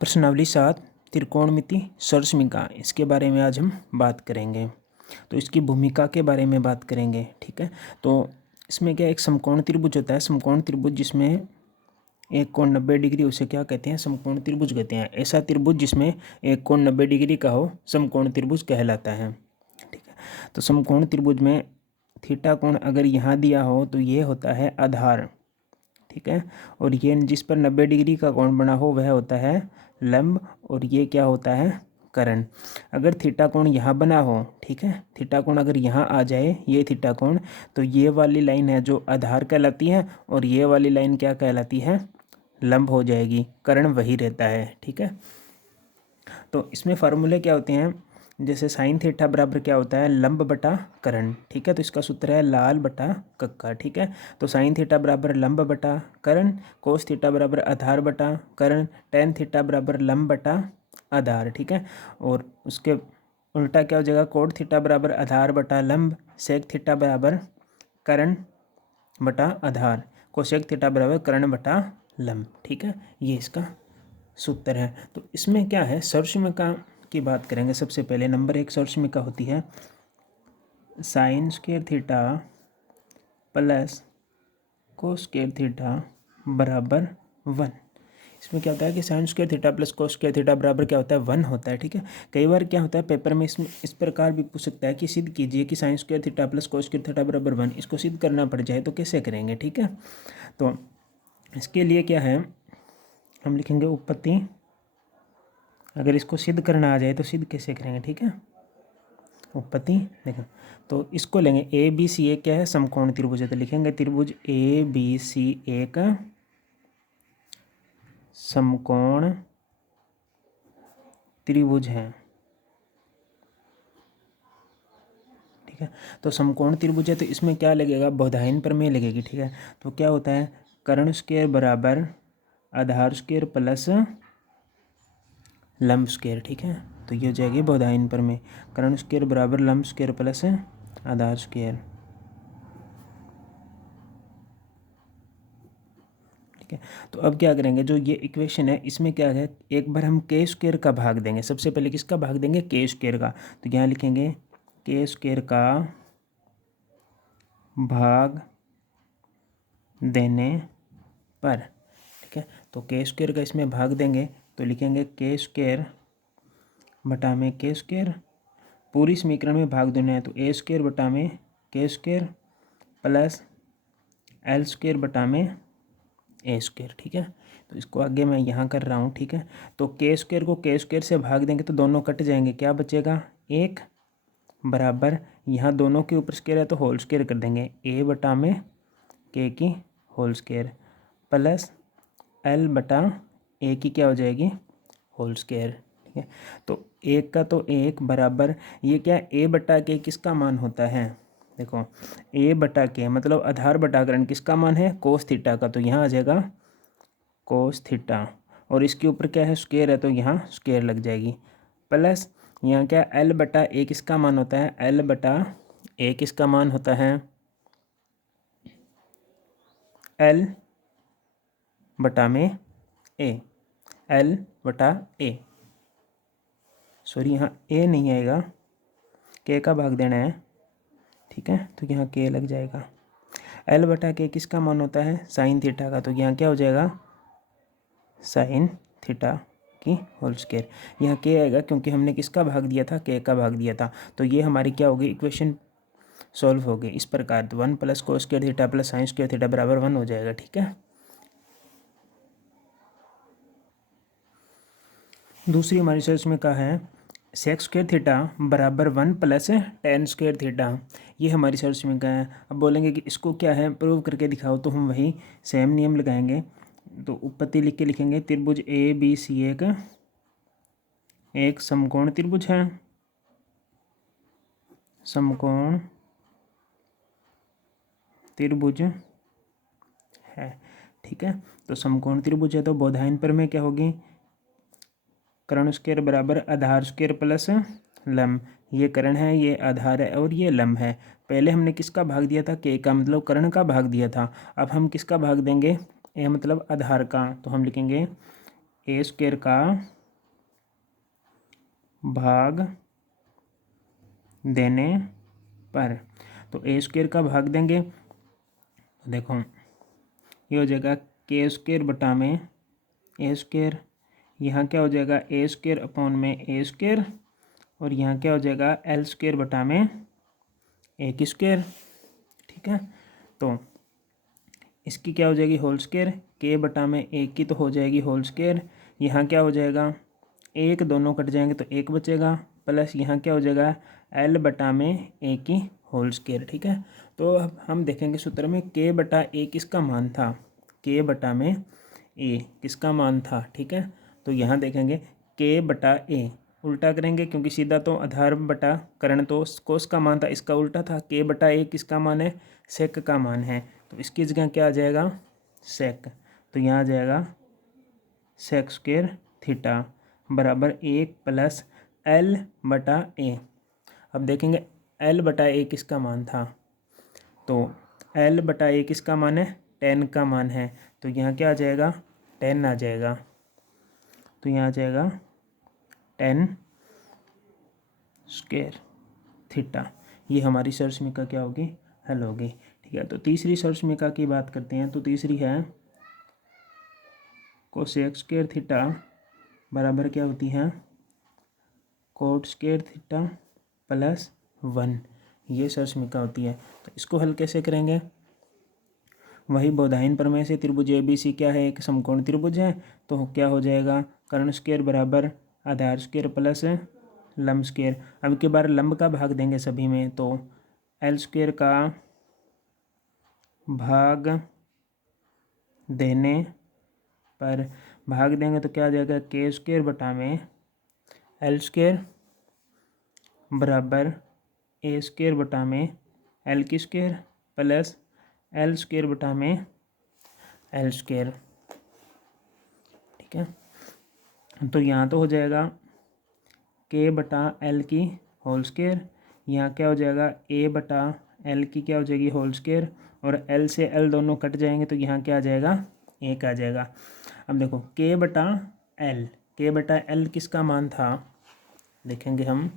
प्रश्नावली 7 त्रिकोणमिति सर्वसमीकरण, इसके बारे में आज हम बात करेंगे। तो इसकी भूमिका के बारे में बात करेंगे, ठीक है। तो इसमें क्या एक समकोण त्रिभुज होता है, समकोण त्रिभुज जिसमें एक कोण 90 डिग्री, उसे क्या कहते हैं, समकोण त्रिभुज कहते हैं। ऐसा त्रिभुज जिसमें एक कोण 90 डिग्री का हो समकोण त्रिभुज कहलाता है, ठीक है। तो समकोण त्रिभुज में थीटा कोण अगर यहाँ दिया हो तो ये होता है आधार, ठीक है। और ये जिस पर 90 डिग्री का कोण बना हो वह होता है लंब, और ये क्या होता है, कर्ण। अगर थीटा कोण यहाँ बना हो, ठीक है, थीटा कोण अगर यहाँ आ जाए, ये थीटा कोण, तो ये वाली लाइन है जो आधार कहलाती है, और ये वाली लाइन क्या कहलाती है, लंब हो जाएगी। कर्ण वही रहता है, ठीक है। तो इसमें फार्मूले क्या होते हैं, जैसे साइन थीटा बराबर क्या होता है, लंब बटा कर्ण, ठीक है। तो इसका सूत्र है लाल बटा कक्का, ठीक है। तो साइन थीटा बराबर लंब बटा कर्ण, कोस थीटा बराबर आधार बटा कर्ण, टेन थीटा बराबर लंब बटा आधार, ठीक है। और उसके उल्टा क्या हो जाएगा, कोट थीटा बराबर आधार बटा लंब, सेक थीटा बराबर कर्ण बटा आधार, कोसेक थीटा बराबर कर्ण बटा लंब, ठीक है। ये इसका सूत्र है। तो इसमें क्या है, सर्वसमीकरण की बात करेंगे। सबसे पहले नंबर 1 सर्वसमीकरण होती है sine square theta plus cos square theta बराबर 1। इसमें क्या होता है कि sine square theta plus cos square theta बराबर क्या होता है, 1 होता है, ठीक है। कई बार क्या होता है पेपर में इसमें इस प्रकार भी पूछ सकता है कि सिद्ध कीजिए कि sine square theta plus cos square theta बराबर 1। इसको सिद्ध करना पड़ जाए तो कैसे करेंगे, ठीक है। तो इसके लिए क्या है, हम लिखेंगे उत्पत्ति। अगर इसको सिद्ध करना आ जाए तो सिद्ध कैसे करेंगे, ठीक है। उत्पत्ति देखो, तो इसको लेंगे ए बी सी एक क्या है, समकोण त्रिभुज है। तो लिखेंगे त्रिभुज ए बी सी एक समकोण त्रिभुज है, ठीक है। तो समकोण त्रिभुज है तो इसमें क्या लगेगा, बोधायन प्रमेय लगेगी, ठीक है। तो क्या होता है, कर्ण स्क्वायर बराबर आधार स्क्वायर प्लस लंब स्क्वायर, ठीक है। तो ये हो जाएगी बोधायन प्रमेय, कर्ण स्क्वायर बराबर लंब स्क्वायर प्लस आधार स्क्वायर, ठीक है। तो अब क्या करेंगे, जो ये इक्वेशन है इसमें क्या है, एक बार हम के स्क्वायर का भाग देंगे। सबसे पहले किसका भाग देंगे, के स्क्वायर का। तो यहाँ लिखेंगे के स्क्वायर का भाग देने पर, ठीक है। तो के स्क्वायर का इसमें भाग देंगे तो लिखेंगे के स्क्वायर बटा में के स्क्वायर, पूरी समीकरण में भाग देना है तो ए स्क्वायर बटा में के स्क्वायर प्लस एल स्क्वायर बटा में ए स्क्वायर, ठीक है। तो इसको आगे मैं यहाँ कर रहा हूँ, ठीक है। तो के स्क्वायर को के स्क्वायर से भाग देंगे तो दोनों कट जाएंगे, क्या बचेगा, एक बराबर, यहाँ दोनों के ऊपर स्क्वायर है तो होल स्क्वायर कर देंगे, ए बटा में के की होल स्क्वायर प्लस एल बटा ए की क्या हो जाएगी, होल स्क्वायर, ठीक है। तो एक का तो एक बराबर, ये क्या ए बटा के किसका मान होता है, देखो ए बटा के मतलब आधार बटा कर्ण किसका मान है, कोस थीटा का। तो यहाँ आ जाएगा कोस थीटा, और इसके ऊपर क्या है, स्क्वायर है तो यहाँ स्क्वायर लग जाएगी, प्लस यहाँ क्या एल बटा ए किसका मान होता है, एल बटा ए किसका मान होता है, एल बटा में ए, एल बटा ए, सॉरी यहाँ ए नहीं आएगा, के का भाग देना है, ठीक है। तो यहाँ के लग जाएगा, एल बटा के किसका मान होता है, साइन थीटा का। तो यहाँ क्या हो जाएगा, साइन थीटा की होल स्क्वायर। यहाँ के आएगा क्योंकि हमने किसका भाग दिया था, के का भाग दिया था। तो ये हमारी क्या होगी, इक्वेशन सॉल्व हो गई इस प्रकार। तो 1 plus cos square theta plus sine square theta बराबर 1 हो जाएगा, ठीक है। दूसरी हमारी सर्च में कहा है सेक स्क्वायर थीटा बराबर 1 प्लस टेन स्क्वायर थीटा। ये हमारी सर्च में कहा है। अब बोलेंगे कि इसको क्या है, प्रूव करके दिखाओ, तो हम वही सेम नियम लगाएंगे। तो उत्पत्ति लिख के लिखेंगे त्रिभुज ए बी सी एक समकोण त्रिभुज है, समकोण त्रिभुज है, ठीक है। तो समकोण त्रिभुज है तो बोधायन प्रमेय क्या होगी, कर्ण स्क्वायर बराबर आधार स्क्वायर प्लस लंब। ये कर्ण है, ये आधार है और ये लंब है। पहले हमने किसका भाग दिया था, के का मतलब कर्ण का भाग दिया था। अब हम किसका भाग देंगे, ए मतलब आधार का। तो हम लिखेंगे ए स्क्वायर का भाग देने पर, तो ए स्क्वायर का भाग देंगे तो देखो ये हो जाएगा के स्क्वायर बटा में ए स्क्वायर, यहाँ क्या हो जाएगा ए स्क्वायर अपॉन में ए स्क्वायर, और यहाँ क्या हो जाएगा एल स्क्वायर बटा में ए की स्क्वायर। ठीक है, तो इसकी क्या हो जाएगी होल स्क्वायर, के बटा में एक की तो हो जाएगी होल स्क्वायर, यहाँ क्या हो जाएगा एक दोनों कट जाएंगे तो एक बचेगा, प्लस यहाँ क्या हो जाएगा एल बटा में ए की होल स्क्वायर। ठीक है, तो अब हम देखेंगे सूत्र में के बटा ए किसका मान था, के बटा में ए किसका मान था। ठीक है, तो यहाँ देखेंगे के बटा ए उल्टा करेंगे क्योंकि सीधा तो आधार बटा करण तो कोस का मान था, इसका उल्टा था। के बटा ए किसका मान है, सेक का मान है, तो इसकी जगह क्या आ जाएगा सेक, तो यहाँ आ जाएगा सेक स्क्वायर थीटा बराबर 1 प्लस एल बटा ए। अब देखेंगे एल बटा ए किसका मान था, तो एल बटा ए किसका मान है 10 का मान है, तो यहाँ क्या आ जाएगा 10 आ जाएगा, तो यहाँ आ जाएगा 10 स्क्वायर थीटा। ये हमारी सरसमीका क्या होगी हल होगी। ठीक है, तो तीसरी सरसमीका की बात करते हैं, तो तीसरी है कोसेक स्क्वायर थीटा बराबर क्या होती है कोट स्क्वायर थीटा प्लस 1, ये सरसमीका होती है। तो इसको हल कैसे करेंगे, वही बोधायन प्रमेय से त्रिभुज ABC क्या है एक समकोण त्रिभुज है, तो क्या हो जाएगा कर्ण स्क्वायर बराबर आधार स्क्वायर प्लस लंब स्क्वायर। अब के बार लंब का भाग देंगे सभी में, तो एल स्क्वायर का भाग देने पर भाग देंगे तो क्या आ जाएगा के स्क्वायर बटा में एल स्क्वायर बराबर ए स्क्वायर बटा में एल की स्क्वायर प्लस एल स्क्वायर बटा में एल स्क्वायर। ठीक है, तो यहाँ तो हो जाएगा के बटा एल की होल स्क्वायर, यहाँ क्या हो जाएगा ए बटा एल की क्या हो जाएगी होल स्क्वायर, और एल से एल दोनों कट जाएंगे तो यहाँ क्या आ जाएगा एक आ जाएगा। अब देखो के बटा एल किसका मान था, देखेंगे हम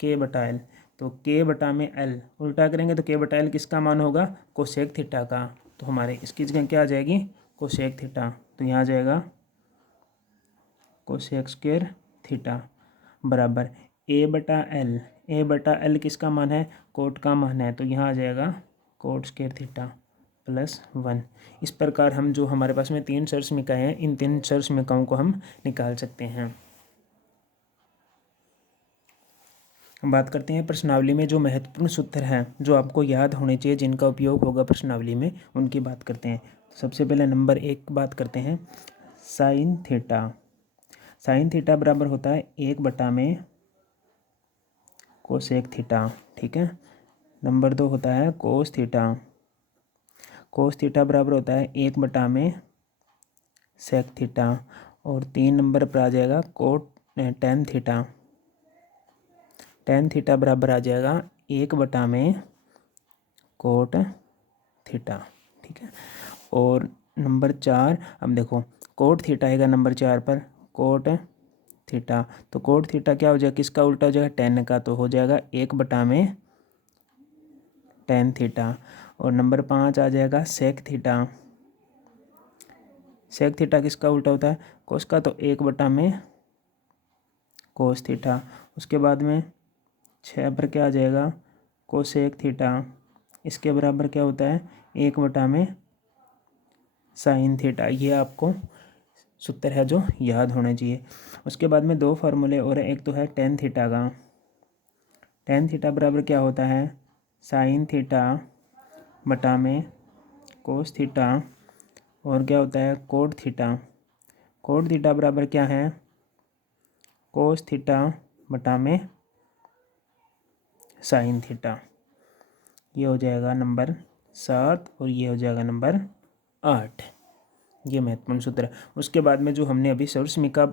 के बटा एल, तो के बटा में एल उल्टा करेंगे तो के बटा एल किसका मान होगा कोसेक थीटा का, तो हमारे इसकी जगह क्या आ जाएगी कोसेक थीटा, तो यहाँ आ जाएगा कोसेक स्क्वायर थीटा बराबर ए बटा एल किसका मान है कोट का मान है, तो यहाँ आ जाएगा कोट स्क्वायर थीटा प्लस 1। इस प्रकार हम जो हमारे पास में 3 सरसमीकाएँ हैं, इन 3 सरसमीकाओं को हम निकाल सकते हैं। बात करते हैं प्रश्नावली में जो महत्वपूर्ण सूत्र हैं जो आपको याद होने चाहिए, जिनका उपयोग होगा प्रश्नावली में, उनकी बात करते हैं। सबसे पहले नंबर 1 बात करते हैं साइन थीटा। साइन थीटा बराबर होता है 1 बटा में कोसेक थीटा। ठीक है, नंबर 2 होता है कोस थीटा। कोस थीटा बराबर होता है 1 बटा में सेक थीटा, और 3 नंबर पर आ जाएगा cot tan theta. Tan theta बराबर आ जाएगा 1 बटा में कोट थीटा। ठीक है, और नंबर 4 अब देखो कोट थीटा आएगा नंबर 4 पर कोट थीटा, तो कोट थीटा क्या हो जाएगा किसका उल्टा हो जाएगा टेन का, तो हो जाएगा 1 बटा में टेन थीटा। और नंबर 5 आ जाएगा सेक थीटा। सेक थीटा किसका उल्टा होता है कोस का, तो 1 बटा में कोस थीटा। उसके बाद में 6 पर क्या आ जाएगा कोसेक थीटा, इसके बराबर क्या होता है 1 बटा में साइन थीटा। ये आपको सूत्र है जो याद होना चाहिए। उसके बाद में 2 फार्मूले और एक तो है टेन थीटा का। टेन थीटा बराबर क्या होता है साइन थीटा बटा में कोस थीटा, और क्या होता है कोट थीटा। कोट थीटा बराबर क्या है कोस थीटा बटा में साइन थीटा। ये हो जाएगा नंबर 7 और ये हो जाएगा नंबर 8। ये महत्वपूर्ण सूत्र है। उसके बाद में जो हमने अभी सरसमीका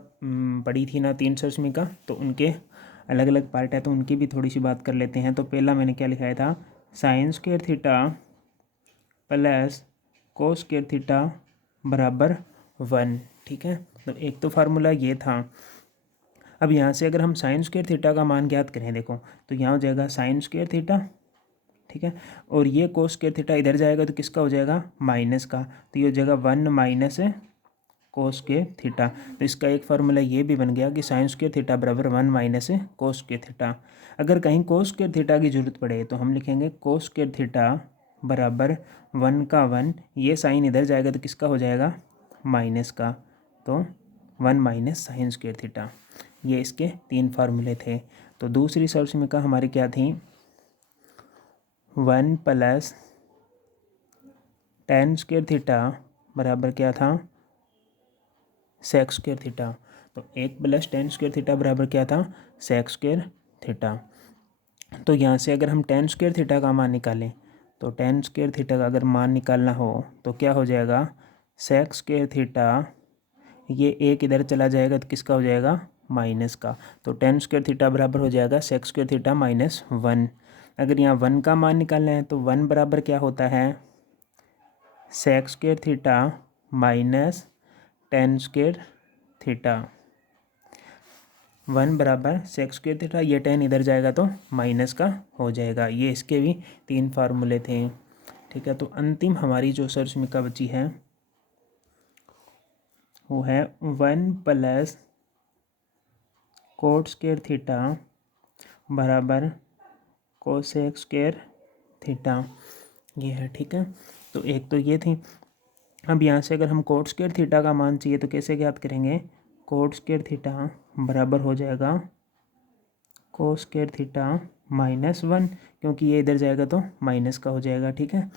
पढ़ी थी ना 3 सरसमीका, तो उनके अलग अलग पार्ट है, तो उनकी भी थोड़ी सी बात कर लेते हैं। तो पहला मैंने क्या लिखाया था sine square theta plus cos square theta बराबर 1। ठीक है। तो एक तो फार्मूला ये था। अब यहाँ से अगर हम साइन स्क्वायर थीटा का मान ज्ञात करें, देखो तो यहाँ हो जाएगा साइन स्क्वायर थीटा, ठीक है, और ये कोस स्क्वायर थीटा इधर जाएगा तो किसका हो जाएगा, माइनस का, तो ये हो जाएगा 1 माइनस कोस स्क्वायर थीटा। तो इसका एक फार्मूला ये भी बन गया कि साइन स्क्वायर थीटा बराबर 1 माइनस कोस स्क्वायर थीटा। अगर कहीं कोस स्क्वायर थीटा की जरूरत पड़े तो हम लिखेंगे कोस स्क्वायर थीटा बराबर 1 का 1, ये साइन इधर जाएगा तो किसका हो जाएगा, माइनस का, तो 1 माइनस साइन स्क्वायर थीटा। ये इसके 3 फार्मूले थे। तो दूसरी सर्वसमीका हमारी क्या थी, 1 प्लस tan स्क्वायर थीटा बराबर क्या था, सेक स्क्वायर थीटा। तो 1 प्लस tan स्क्वायर थीटा बराबर क्या था, सेक स्क्वायर थीटा। तो यहाँ से अगर हम tan स्क्वायर थीटा का मान निकालें, तो tan स्क्वायर थीटा का अगर मान निकालना हो तो क्या हो जाएगा, सेक स्क्वायर थीटा, ये एक इधर चला जाएगा तो किसका हो जाएगा, माइनस का, तो tan स्क्वायर थीटा बराबर हो जाएगा सेक स्क्वायर थीटा माइनस 1। अगर यहाँ 1 का मान निकालना है तो 1 बराबर क्या होता है, sec square theta minus tan square theta. 1 बराबर सेक स्क्वायर थीटा, ये tan इधर जाएगा तो माइनस का हो जाएगा। ये इसके भी 3 फार्मूले थे, ठीक है। तो अंतिम हमारी जो सर्वसमीका बची है वो है 1 प्लस कोट स्क्वायर थीटा बराबर कोसेक स्क्वायर थीटा, ये है, ठीक है। तो एक तो ये थी। अब यहाँ से अगर हम कोट स्क्वायर थीटा का मान चाहिए तो कैसे ज्ञात करेंगे, कोट स्क्वायर थीटा बराबर हो जाएगा कोस स्क्वायर थीटा माइनस 1, क्योंकि ये इधर जाएगा तो माइनस का हो जाएगा, ठीक है।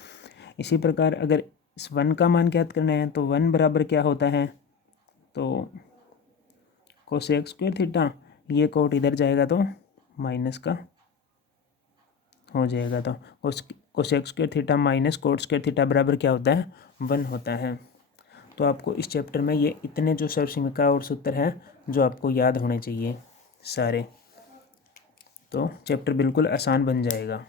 इसी प्रकार अगर इस 1 का मान ज्ञात करना है तो 1 बराबर क्या होता है, तो कोसेक स्क्वायर थीटा, ये कोट इधर जाएगा तो माइनस का हो जाएगा, तो cosec square theta minus cot square theta बराबर क्या होता है, 1 होता है। तो आपको इस चैप्टर में ये इतने जो सर्वसमीका और सूत्र हैं जो आपको याद होने चाहिए सारे, तो चैप्टर बिल्कुल आसान बन जाएगा।